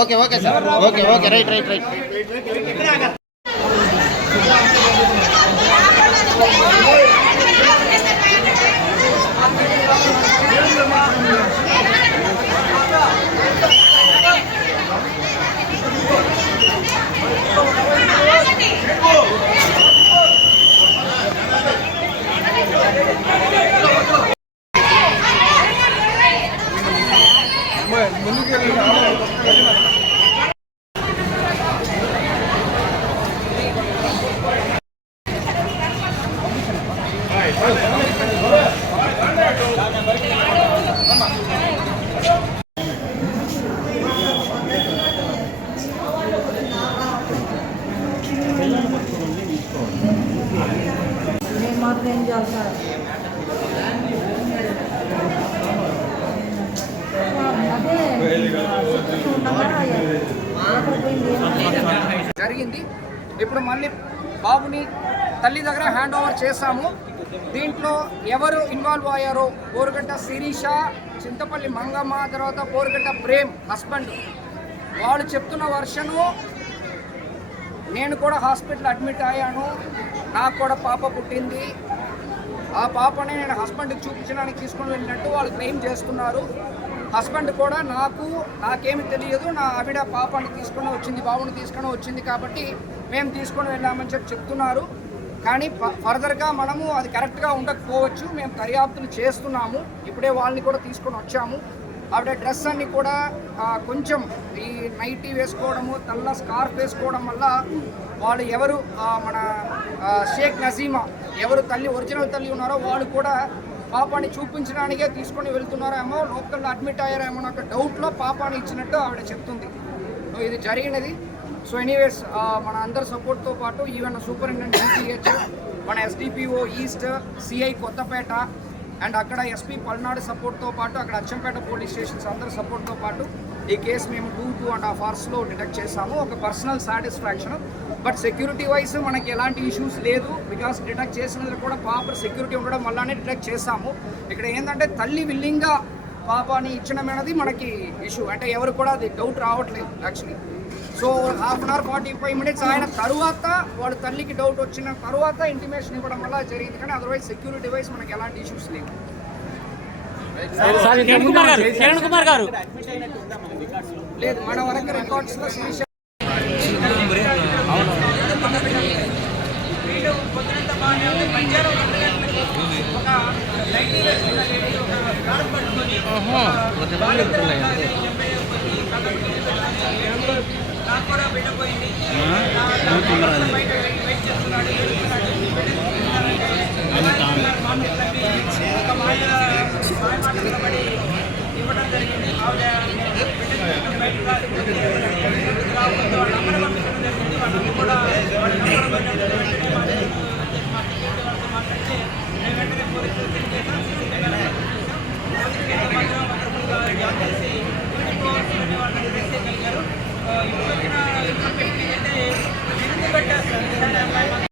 Okay okay sir okay okay right right right జరిగింది. ఇప్పుడు మళ్ళీ బాబుని తల్లి దగ్గర హ్యాండ్ ఓవర్ చేశాము. దీంట్లో ఎవరు ఇన్వాల్వ్ అయ్యారో పోరుగడ్డ శిరీష, చింతపల్లి మంగమ్మ, తర్వాత పోరుగడ్డ ప్రేమ్ హస్బెండ్, వాళ్ళు చెప్తున్న వర్షను నేను కూడా హాస్పిటల్ అడ్మిట్ అయ్యాను, నాకు కూడా పాప పుట్టింది, ఆ పాపని నేను హస్బెండ్కి చూపించడానికి తీసుకొని వెళ్ళినట్టు వాళ్ళు క్లెయిమ్ చేస్తున్నారు. హస్బెండ్ కూడా నాకేమి తెలియదు, నా ఆవిడ పాపని తీసుకొని వచ్చింది, బాబుని తీసుకొని వచ్చింది కాబట్టి మేము తీసుకొని వెళ్ళామని చెప్తున్నారు. కానీ ఫర్దర్గా మనము అది కరెక్ట్గా ఉండకపోవచ్చు, మేము దర్యాప్తులు చేస్తున్నాము. ఇప్పుడే వాళ్ళని కూడా తీసుకొని వచ్చాము. ఆవిడ డ్రెస్ అన్ని కూడా కొంచెం ఈ నైటీ వేసుకోవడము, తెల్ల స్కార్ఫ్ వేసుకోవడం వల్ల వాళ్ళు ఎవరు మన షేక్ నజీమా ఎవరు తల్లి ఒరిజినల్ తల్లి ఉన్నారో వాళ్ళు కూడా పాపాన్ని చూపించడానికే తీసుకొని వెళ్తున్నారేమో, లోకల్లో అడ్మిట్ అయ్యారేమో నాకు డౌట్లో పాపాన్ని ఇచ్చినట్టు ఆవిడ చెప్తుంది. సో ఇది జరిగినది. సో ఎనీవేస్ మన అందరి సపోర్ట్తో పాటు ఈవెన్ సూపరింటెండెంట్ డిటిహెచ్, మన SDPO east, CI Kothapeta and అక్కడ ఎస్పీ పల్నాడు సపోర్ట్తో పాటు అక్కడ అచ్చంపేట పోలీస్ స్టేషన్స్ అందరి సపోర్ట్తో పాటు ఈ కేసు మేము 2.5 అవర్స్లో డిటెక్ట్ చేసాము. ఒక personal satisfaction. But security wise మనకి ఎలాంటి ఇష్యూస్ లేదు. బికాస్ డిటెక్ట్ చేసినది కూడా ప్రాపర్ సెక్యూరిటీ ఉండడం వల్లనే డిటెక్ట్ చేసాము. ఇక్కడ ఏంటంటే తల్లి విల్లింగ్గా పాపాని ఇచ్చడం అనేది మనకి ఇష్యూ. అంటే ఎవరు కూడా అది డౌట్ రావట్లేదు యాక్చువల్లీ. సో 1/2 అవర్ 45 మినిట్స్ ఆయన తరువాత వాళ్ళ తల్లికి డౌట్ వచ్చిన తర్వాత ఇంటిమేషన్ ఇవ్వడం వల్ల జరిగింది. కానీ అదర్వైజ్ సెక్యూరిటీ వైజ్ మనకి ఎలాంటి ఇష్యూస్ లేవు. లేదు, మన వరకు రికార్డ్స్లో శిరీష ఇవ్వడం జరిగింది. ఆవిడ